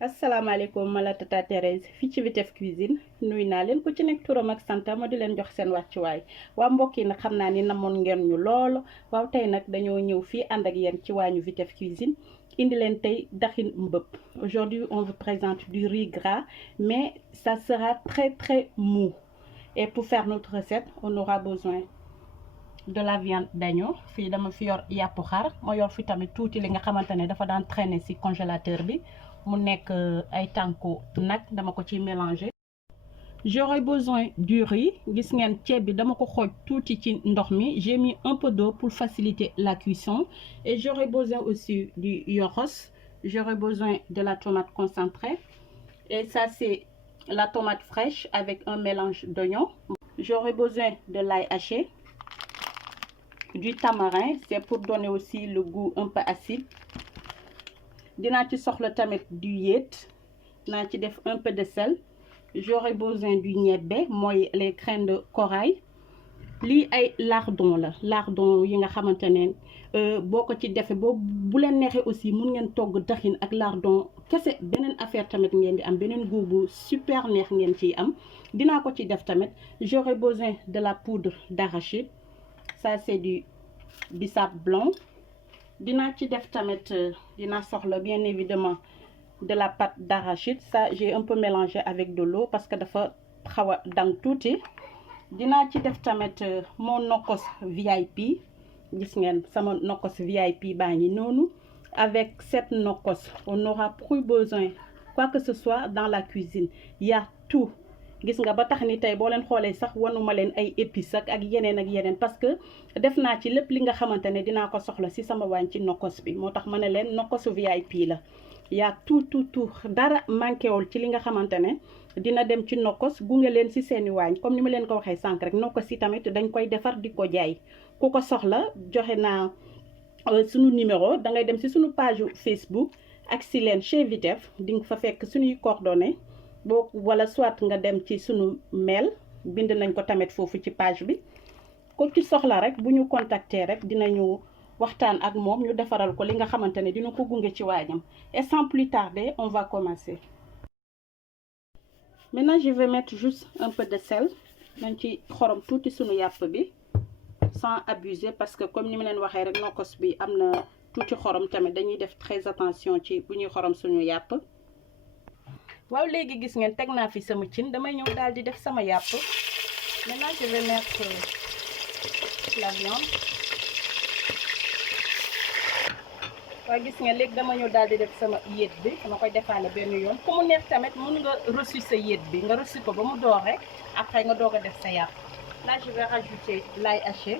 asalaamaaleykum ma la tata Thérèse fii ci Vitef Cuisine nuyu naa leen ku ci nekk turam ak santam ma di leen jox seen wàccuwaay waa mbokk yi nag xam naa ni namoon ngeen ñu lool waaw tey nag dañoo ñëw fii ànd ak yéen ci waañu Vitef Cuisine indi leen tey daxin mbëpp. Aujourd'hui on vous présente du riz gras mais ça sera très mou et pour faire notre recette on aura besoin de la viande d'agneau. Fii dama fi yor yàppu xar ma yor fi tamit tuuti li nga xamante ne dafa daan traîner ci congélateur bi mu nekk ay tànku nag dama ko ci mélanger. J'aurai besoin du riz gis ngeen ceeb bi dama ko xooj tuuti ci ndox mi, j'ai mis un peu d'eau pour faciliter la cuisson et j'aurai besoin aussi du yoros, j'aurai besoin de la tomate concentrée et ça c'est la tomate fraîche avec un mélange d'oignons. J'aurai besoin de l'ail haché, du tamarin, c'est pour donner aussi le goût un peu acide. Dinaa ci soxla tamit du yéet, dinaa ci def un peu de sel. J'aurai besoin du ñebbe mooy les graines de corail. Lii ay lardon la, lardon yi nga xamante ne boo ko ci defee bu leen neexee aussi mun ngeen togg daxin ak lardon kese, beneen affaire tamit ngeen di am, beneen goût bu super neex ngeen ciy am. Dinaa ko ci def tamit. J'aurai besoin de la poudre d'arachide, ça c'est du bissap blanc. Dinaa ci def tamit dinaa soxla bien évidemment de la pâte d'arachide, ça j'ai un peu mélangé avec de l'eau parce que dafa xaw a dang tuuti. Dinaa ci def tamit mon nokkos VIP, gis ngeen sama nokkos VIP baa ngi noonu. Avec cette nokkos on n'aura plus besoin quoi que ce soit dans la cuisine, il y a tout. Gis nga ba tax ni tey boo leen xoolee sax wanuma leen ay épices ak yeneen parce que def naa ci lépp li nga xamante ne dinaa ko soxla ci sama waañ ci nokkos bi, moo tax ma ne leen nokkosu VIP la. Yaa tout dara manqué wul ci li nga xamante ne dina dem ci nokkos gunge leen ci seeni waañ. Comme ni ma leen ko waxee sànq rek, nokkos yi tamit dañ koy defar di ko jaay. Ku ko soxla joxe naa sunu numéro, da ngay dem ci sunu page Facebook ak ci leen chez Vitef di nga fa fekk suñuy coordonnées boo wala soit nga dem ci sunu mail, bind nañ ko tamit foofu ci page bi. Ko ci soxla rek bu ñu contacter rek dinañu waxtaan ak moom ñu defaral ko li nga xamante ne dina ko gunge ci waañam. Et sans plus tarder on va commencer. Maintenant je vais mettre juste un peu de sel, nañ ci xorom tuuti sunu yàpp bi sans abuser parce que comme ni ma leen waxee rek nokkos bi am na tuuti xorom tamit, dañuy def très attention ci bu ñuy xorom suñu yàpp. waaw léegi gis ngeen teg naa fi sama cin, damay ñëw daal di def sama yàpp. Maintenant je vais mettre la viande. waaye gis nga léegi dama ñëw daal di def sama yéet bi, dama koy defaale benn yoon. ku mu neex tamit mun nga reçu sa yéet bi, nga reçu ko ba mu door rek après nga doog a def sa yàpp. Là je vais rajouter l'ail haché.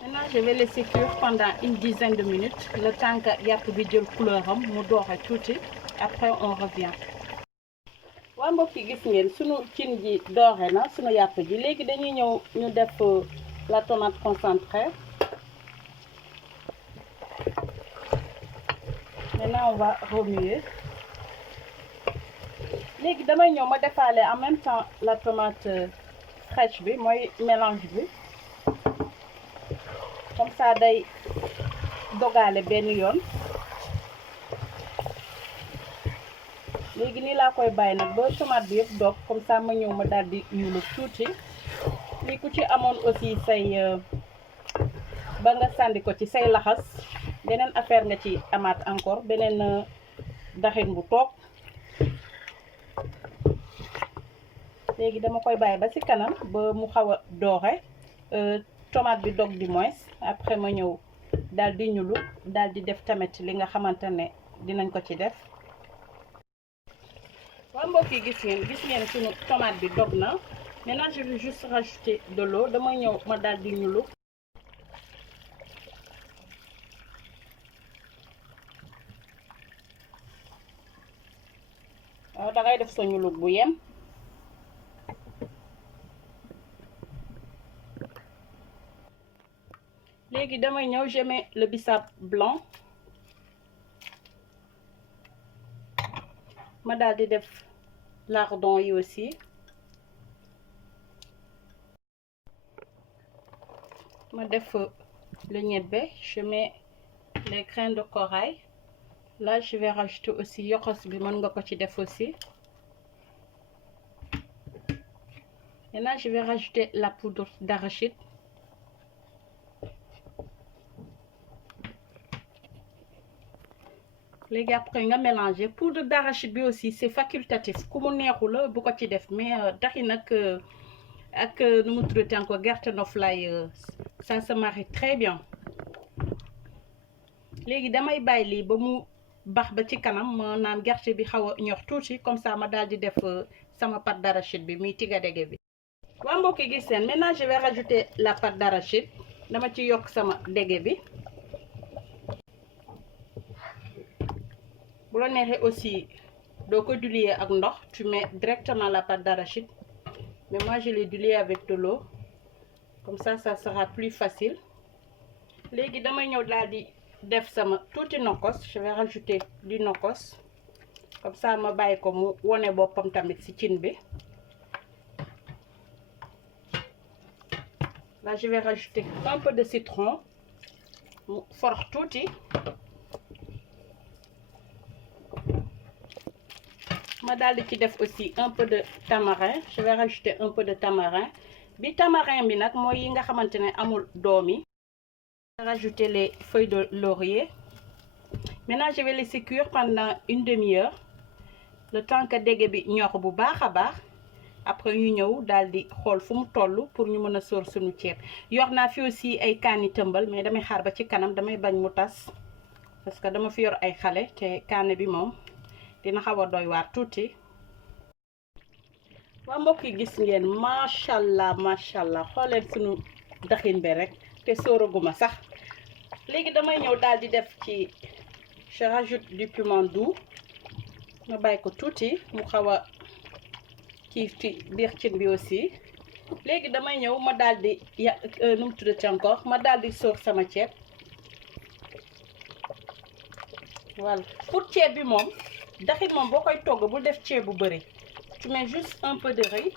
Maintenant je vais laisser cuire pendant une dizaine de minutes le temps que yàpp bi jël couleur am mu doore tuuti, après on revient. waa mbokk yi gis ngeen sunu cin ji doore na sunu yàpp ji, léegi dañuy ñëw ñu def la tomate concentrée. Maintenant on va remuer. léegi damay ñëw ma defaale en même temps la tomate fraîche bi mooy mélange bi, comme ça day dogaale benn yoon. léegi nii laa koy bàyyi nag ba tomate bi yëpp dog, comme ça ma ñëw ma daal di ñuulu tuuti. lii ku ci amoon aussi say ba nga sànni ko ci say laxas, beneen affaire nga ci amaat encore, beneen daxin bu toog. léegi dama koy bàyyi ba ci kanam ba mu xaw a doore, tomate bi dog di moins, après ma ñëw daal di ñuulu daal di def tamit li nga xamante ne dinañ ko ci def. waa mbokk yi gis ngeen sunu tomate bi dog na. Maintenant je vais juste rajouter de l'eau, dama ñëw ma daal di ñuulu. waaw da ngay def sa ñuulu bu yem. léegi damay ñëw je mets le bissap blanc, ma daal di def lardon yi aussi. ma def le ñebbe, je mets les grains de corail. Là je vais rajouter aussi yoxos bi, mën nga ko ci def aussi. Maintenant je vais rajouter la poudre d'arachide. Léegi après nga mélanger. Poudre d'arachide bi aussi c'est facultatif, ku mu neexu la bu ko ci def, mais daxin ak nu mu tuddati encore gerte noflaay, ça se marie très bien. Léegi damay bàyyi lii ba mu bax ba ci kanam, ma naan gerte bi xaw a ñor tuuti, comme ça ma daal di def sama pâte d'arachide bi muy tigadege bi. waa mbokk yi gis seen, maintenant je vais rajouter la pâte d'arachide. Dama ci yokk sama dege bi. Bu la neexee aussi doo ko diluer ak ndox, tu mets directement la pâte d'arachide, mais moi je l'ai dilué avec de l'eau, comme ça ça sera plus facile. Léegi damay ñëw daal di def sama tuuti nokkos. Je vais rajouter du nokkos, comme ça ma bàyyi ko mu wone boppam tamit ci cin bi. Là je vais rajouter un peu de citron mu forox tuuti. Ma daal di ci def aussi un peu de tamarin. Je vais rajouter un peu de tamarin. Bi tamarin bi nag mooy yi nga xamante ne amul doom yi. Rajouter les feuilles de laurier. Maintenant je vais laisser cuire pendant une demi-heure, le temps que dege bi ñor bu baax a baax. Après ñu ñëw daal di xool fu mu toll pour ñu mën a sóor suñu ceeb. yor naa fi aussi ay kaani tëmbal, mais damay xaar ba ci kanam, damay bañ mu tas parce que dama fi yor ay xale te kaane bi moom dina xaw a doy waar tuuti. waa mbokk yi gis ngeen, macha allah xooleen suñu daxin bi rek te sóoraguma sax. Léegi damay ñëw daal di def ci, je rajoute du piment doux. ma bàyyi ko tuuti mu xaw a kii ci biir cin bi aussi. Léegi damay ñëw ma daal di nu mu tuddati encore, ma daal di sóor sama ceeb. voilà, pour ceeb bi moom, daxin moom boo koy togg bul def ceeb bu bëri. Tu mets juste un peu de riz,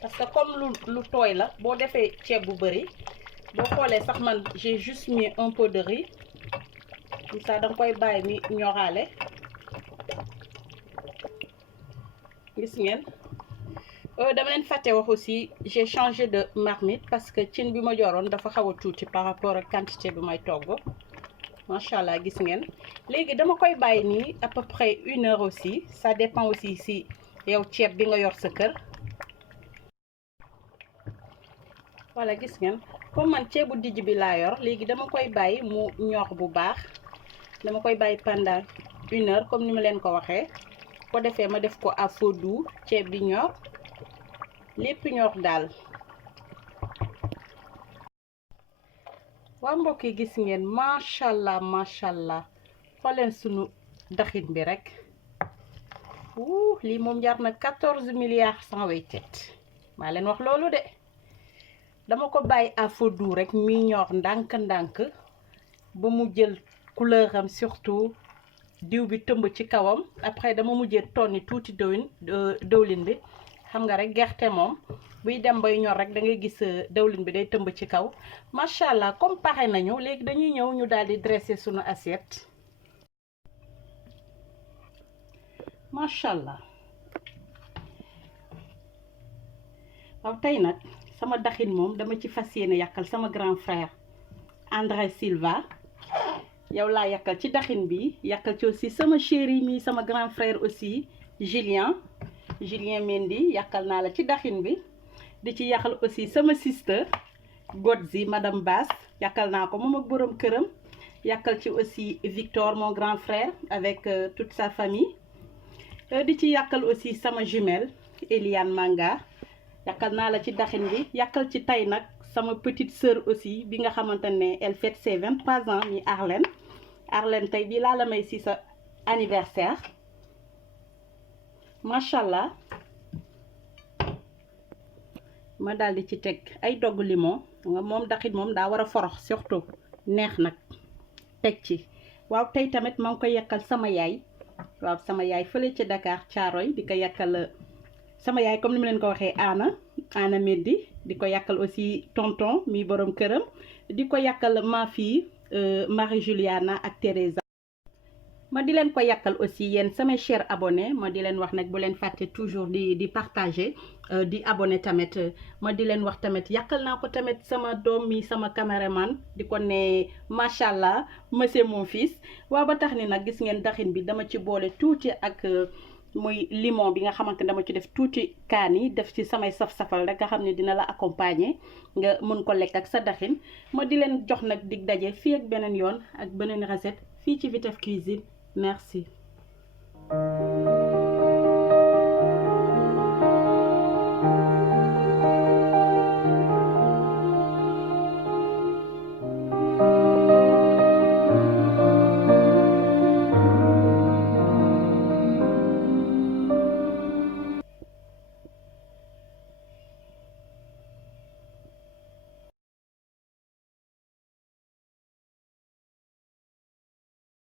parce que comme lu tooy la, boo defee ceeb bu bëri, boo xoolee sax man j'ai juste mis un peu de riz, comme ça danga koy bàyyi mi ñoraale. gis ngeen, dama leen fàtte wax aussi, j'ai changé de marmite parce que cin bi ma joroon dafa xaw a tuuti par rapport ak quantité bi may togg. macha allah gis ngeen. Léegi dama koy bàyyi nii à peu près 1 heure aussi, ça dépend aussi si yow ceeb bi nga yor sa kër. voilà gis ngeen, comme man ceebu dijj bi laa yor, léegi dama koy bàyyi mu ñor bu baax. Dama koy bàyyi pendant 1 heure comme ni ma leen ko waxee. ko defee ma def ko à feu doux, ceeb bi ñor, lépp ñor daal. waa mbokk yi gis ngeen, macha allah xooleen sunu daxin bi rek. lii moom jar na 14 milliards sans waytet, maa leen wax loolu de. dama ko bàyyi à feu doux rek mi ñor ndànk ba mu jël couleur am, surtout diw bi tëmb ci kawam. après dama mujjee tonni tuuti dëwlin bi. xam nga rek gerte moom buy dem bay ñor rek da ngay gis dëwlin bi day tëmb ci kaw. macha allah, comme pare nañu, léegi dañuy ñëw ñu daal di dresser sunu assiette. macha allah. waaw tey nag sama daxin moom dama ci fas yéene yàkkal sama grand frère André Silva. yow laa yàkkal ci daxin bi, yàkkal ci aussi sama chéri mi, sama grand frère aussi Julien Mendy, yàkkal naa la ci daxin bi. di ci yàkkal aussi sama sister Godzi madame Bass, yàkkal naa ko moom ak borom këram. yàkkal ci aussi Victor mon grand frère avec toute sa famille. di ci yàkkal aussi sama jumelle Eliane Manga, yàkkal naa la ci daxin bi. yàkkal ci tey nag sama petite sœur aussi bi nga xamante ne elle fête ses 23 ans, mi Arlène tey bii laa la may si sa anniversaire. macha allah. ma daal di ci teg ay dogg limon, nga moom daxit moom daa war a forox surtout neex nag. teg ci waaw tey tamit maa ngi koy yàkkal sama yaay. waaw sama yaay fële ci Dakar Thiaroye di ko yàkkal sama yaay comme ni ma leen ko waxee Anna Ana Meddi di ko yàkkal aussi tonton mi borom këram di ko yàkkal ma fille Marie Juliana ak Teresa. ma di leen ko yàkkal aussi yéen samay chers abonnés ma di leen wax nag bu leen fàtte toujours di partager di abonné tamit ma di leen wax tamit yàkkal naa ko tamit sama doom mi sama caméraman di ko ne macha allah monsieur mon fils waaw ba tax ni nag gis ngeen daxin bi dama ci boole tuuti ak muy limon bi nga xamante dama ci def tuuti kaani def ci samay saf-safal rek nga xam ne dina la accompagner nga mën ko lekk ak sa daxin ma di leen jox nag dig daje fii ak beneen yoon ak beneen recette fii ci Vitef Cuisine. Merci.